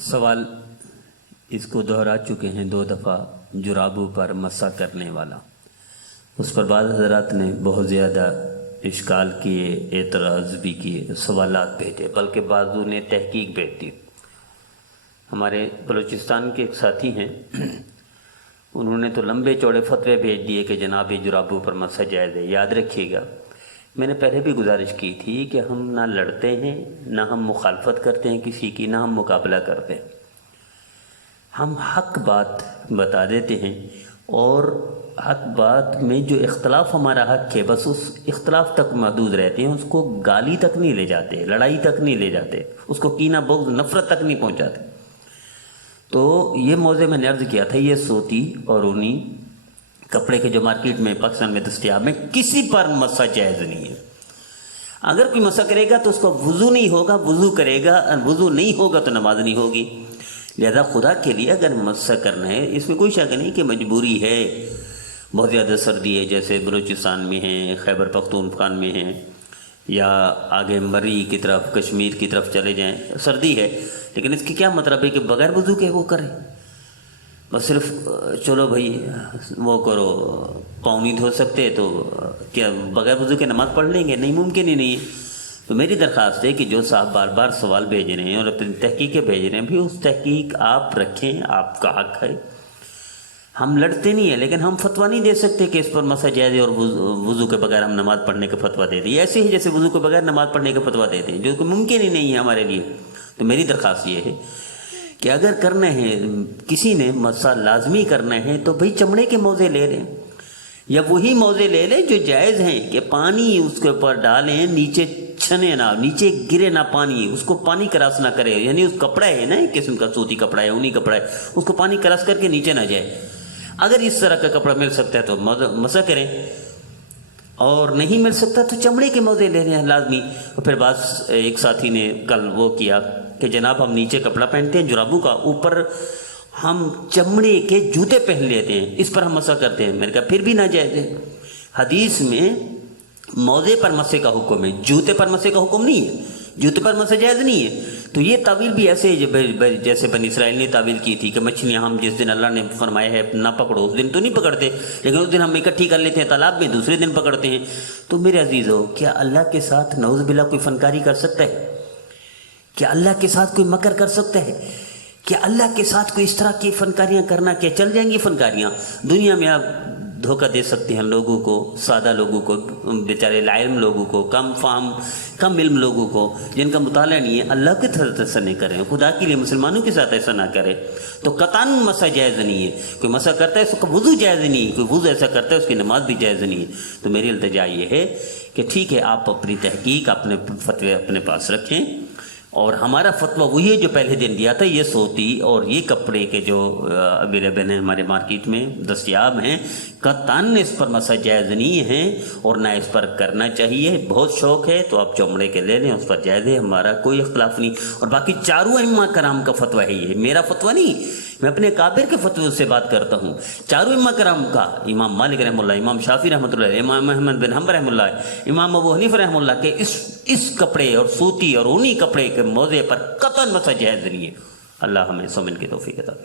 سوال اس کو دہرا چکے ہیں 2 دفعہ، جرابوں پر مسح کرنے والا۔ اس پر بعض حضرات نے بہت زیادہ اشکال کیے، اعتراض بھی کیے، سوالات بھیجے، بلکہ بعضوں نے تحقیق بھیج دی۔ ہمارے بلوچستان کے ایک ساتھی ہیں، انہوں نے تو لمبے چوڑے فتوے بھیج دیے کہ جناب یہ جرابوں پر مسح جائز ہے۔ یاد رکھیے گا، میں نے پہلے بھی گزارش کی تھی کہ ہم نہ لڑتے ہیں، نہ ہم مخالفت کرتے ہیں کسی کی، نہ ہم مقابلہ کرتے ہیں۔ ہم حق بات بتا دیتے ہیں، اور حق بات میں جو اختلاف ہمارا حق ہے بس اس اختلاف تک محدود رہتے ہیں، اس کو گالی تک نہیں لے جاتے، لڑائی تک نہیں لے جاتے، اس کو کینہ بغض نفرت تک نہیں پہنچاتے۔ تو یہ موضوع میں نے عرض کیا تھا، یہ سوتی اور اونی کپڑے کے جو مارکیٹ میں پاکستان میں دستیاب ہیں، کسی پر مسح جائز نہیں ہے۔ اگر کوئی مسح کرے گا تو اس کو وضو نہیں ہوگا، وضو کرے گا، وضو نہیں ہوگا تو نماز نہیں ہوگی۔ لہذا خدا کے لیے اگر مسح کرنا ہے، اس میں کوئی شک نہیں کہ مجبوری ہے، بہت زیادہ سردی ہے، جیسے بلوچستان میں ہیں، خیبر پختونخوا میں ہیں، یا آگے مری کی طرف، کشمیر کی طرف چلے جائیں، سردی ہے، لیکن اس کی کیا مطلب ہے کہ بغیر وضو کے وہ کریں؟ بس صرف چلو بھائی وہ کرو، پاؤں نہیں دھو سکتے تو کیا بغیر وضو کے نماز پڑھ لیں گے؟ نہیں، ممکن ہی نہیں ہے۔ تو میری درخواست ہے کہ جو صاحب بار بار سوال بھیج رہے ہیں اور اپنی تحقیقیں بھیج رہے ہیں، بھی اس تحقیق آپ رکھیں، آپ کا حق ہے۔ ہم لڑتے نہیں ہیں، لیکن ہم فتویٰ نہیں دے سکتے کہ اس پر مسح جائز ہے اور وضو کے بغیر ہم نماز پڑھنے کا فتویٰ دے دیں، ایسے ہی جیسے وضو کے بغیر نماز پڑھنے کا فتویٰ دیتے ہیں، جو کہ ممکن ہی نہیں ہے ہمارے لیے۔ تو میری درخواست یہ ہے کہ اگر کرنا ہے، کسی نے مسح لازمی کرنا ہے، تو بھئی چمڑے کے موزے لے لیں، یا وہی موزے لے لیں جو جائز ہیں، کہ پانی اس کے اوپر ڈالیں، نیچے چھنے نہ، نیچے گرے نہ پانی، اس کو پانی کراس نہ کرے، یعنی اس کپڑا ہے نا، ایک قسم کا سوتی کپڑا ہے، اونی کپڑا ہے، اس کو پانی کراس کر کے نیچے نہ جائے۔ اگر اس طرح کا کپڑا مل سکتا ہے تو مسح کریں، اور نہیں مل سکتا تو چمڑے کے موزے لے رہے ہیں لازمی۔ اور پھر بعض ایک ساتھی نے کل وہ کیا کہ جناب ہم نیچے کپڑا پہنتے ہیں جرابوں کا، اوپر ہم چمڑے کے جوتے پہن لیتے ہیں، اس پر ہم مسح کرتے ہیں۔ میں نے کہا پھر بھی ناجائز ہے۔ حدیث میں موزے پر مسح کا حکم ہے، جوتے پر مسح کا حکم نہیں ہے، جوتے پر مسح جائز نہیں ہے۔ تو یہ تعویل بھی ایسے جیسے بنی اسرائیل نے تعویل کی تھی کہ مچھلیاں ہم جس دن اللہ نے فرمایا ہے نہ پکڑو، اس دن تو نہیں پکڑتے، لیکن اس دن ہم اکٹھی کر لیتے ہیں تالاب میں، دوسرے دن پکڑتے ہیں۔ تو میرے عزیزو، کیا اللہ کے ساتھ نعوذ باللہ کوئی فنکاری کر سکتا ہے؟ کیا اللہ کے ساتھ کوئی مکر کر سکتا ہے؟ کیا اللہ کے ساتھ کوئی اس طرح کی فنکاریاں کرنا کیا چل جائیں گی فنکاریاں؟ دنیا میں آپ دھوکہ دے سکتے ہیں لوگوں کو، سادہ لوگوں کو، بیچارے لا علم لوگوں کو، کم فہم کم علم لوگوں کو، جن کا مطالعہ نہیں ہے۔ اللہ کی طرف ایسا نہیں کریں، خدا کے لیے مسلمانوں کے ساتھ ایسا نہ کرے۔ تو قطعاً مسح جائز نہیں ہے۔ کوئی مسح کرتا ہے اس کا وضو جائز نہیں ہے، کوئی وضو ایسا کرتا ہے اس کی نماز بھی جائز نہیں ہے۔ تو میری التجا یہ ہے کہ ٹھیک ہے، آپ اپنی تحقیق، اپنے فتوے اپنے پاس رکھیں، اور ہمارا فتویٰ وہی ہے جو پہلے دن دیا تھا۔ یہ سوتی اور یہ کپڑے کے جو اویلیبل ہیں ہمارے مارکیٹ میں دستیاب ہیں، قطعاً اس پر مسح جائز نہیں ہے، اور نہ اس پر کرنا چاہیے۔ بہت شوق ہے تو آپ چمڑے کے لے لیں، اس پر جائز ہے، ہمارا کوئی اختلاف نہیں۔ اور باقی چاروں ائمہ کرام کا فتویٰ ہے، یہ میرا فتویٰ نہیں، میں اپنے کابر کے فتوے سے بات کرتا ہوں۔ چاروں ائمہ کرام کا، امام مالک رحمہ اللہ، امام شافعی رحمۃ اللہ، امام احمد بن حنبل رحمہ اللہ، امام ابو حنیفہ رحمہ اللہ، کے اس کپڑے اور سوتی اور اونی کپڑے کے موضع پر قطعاً مسح جائز نہیں ہے۔ اللہ ہمیں سمجھ کی توفیق عطا کرے۔